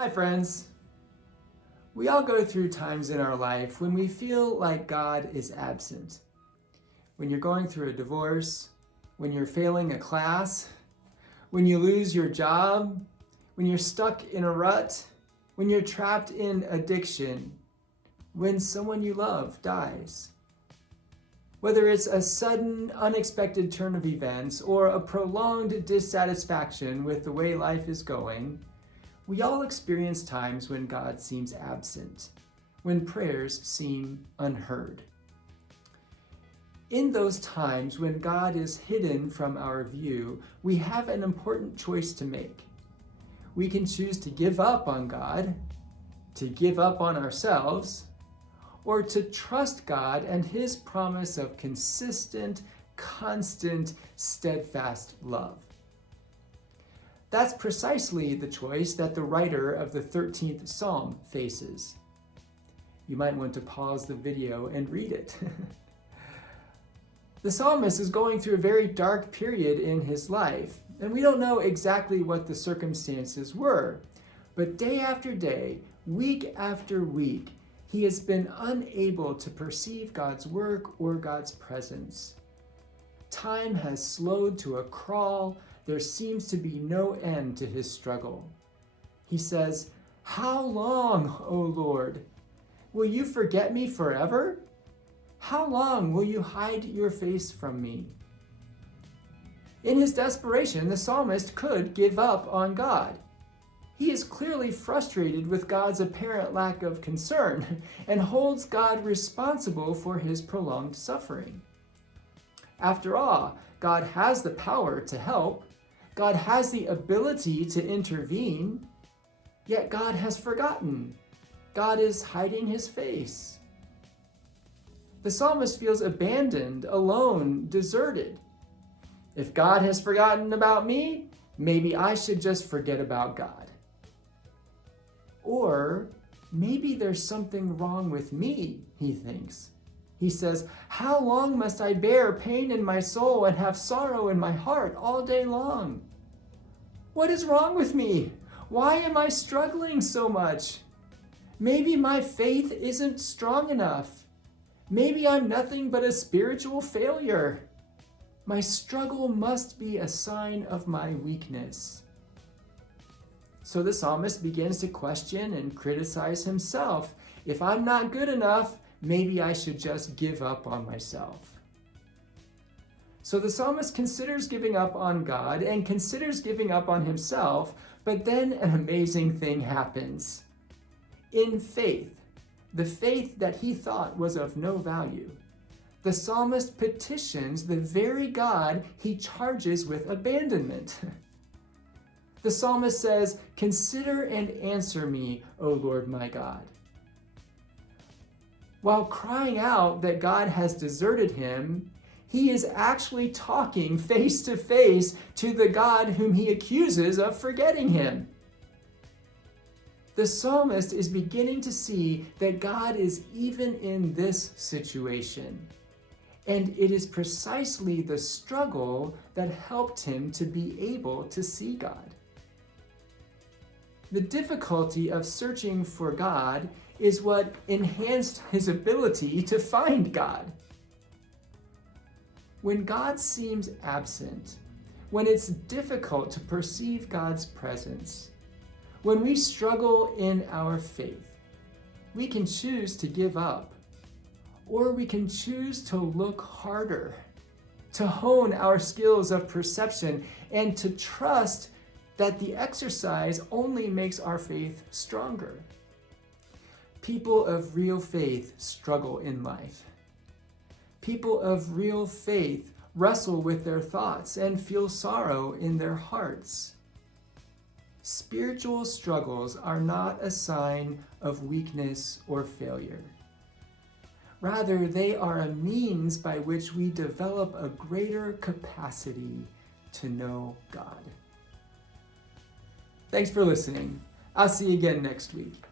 Hi friends. We all go through times in our life when we feel like God is absent. When you're going through a divorce, when you're failing a class, when you lose your job, when you're stuck in a rut, when you're trapped in addiction, when someone you love dies. Whether it's a sudden, unexpected turn of events or a prolonged dissatisfaction with the way life is going, we all experience times when God seems absent, when prayers seem unheard. In those times when God is hidden from our view, we have an important choice to make. We can choose to give up on God, to give up on ourselves, or to trust God and His promise of consistent, constant, steadfast love. That's precisely the choice that the writer of the 13th Psalm faces. You might want to pause the video and read it. The psalmist is going through a very dark period in his life, and we don't know exactly what the circumstances were, but day after day, week after week, he has been unable to perceive God's work or God's presence. Time has slowed to a crawl. There seems to be no end to his struggle. He says, "How long, O Lord? Will you forget me forever? How long will you hide your face from me?" In his desperation, the psalmist could give up on God. He is clearly frustrated with God's apparent lack of concern and holds God responsible for his prolonged suffering. After all, God has the power to help. God has the ability to intervene, yet God has forgotten. God is hiding his face. The psalmist feels abandoned, alone, deserted. If God has forgotten about me, maybe I should just forget about God. Or maybe there's something wrong with me, he thinks. He says, "How long must I bear pain in my soul and have sorrow in my heart all day long? What is wrong with me? Why am I struggling so much? Maybe my faith isn't strong enough. Maybe I'm nothing but a spiritual failure. My struggle must be a sign of my weakness." So the psalmist begins to question and criticize himself. If I'm not good enough, maybe I should just give up on myself. So the psalmist considers giving up on God and considers giving up on himself, but then an amazing thing happens. In faith, the faith that he thought was of no value, the psalmist petitions the very God he charges with abandonment. The psalmist says, "Consider and answer me, O Lord my God." While crying out that God has deserted him, he is actually talking face to face to the God whom he accuses of forgetting him. The psalmist is beginning to see that God is even in this situation. And it is precisely the struggle that helped him to be able to see God. The difficulty of searching for God is what enhanced his ability to find God. When God seems absent, when it's difficult to perceive God's presence, when we struggle in our faith, we can choose to give up, or we can choose to look harder, to hone our skills of perception, and to trust that the exercise only makes our faith stronger. People of real faith struggle in life. People of real faith wrestle with their thoughts and feel sorrow in their hearts. Spiritual struggles are not a sign of weakness or failure. Rather, they are a means by which we develop a greater capacity to know God. Thanks for listening. I'll see you again next week.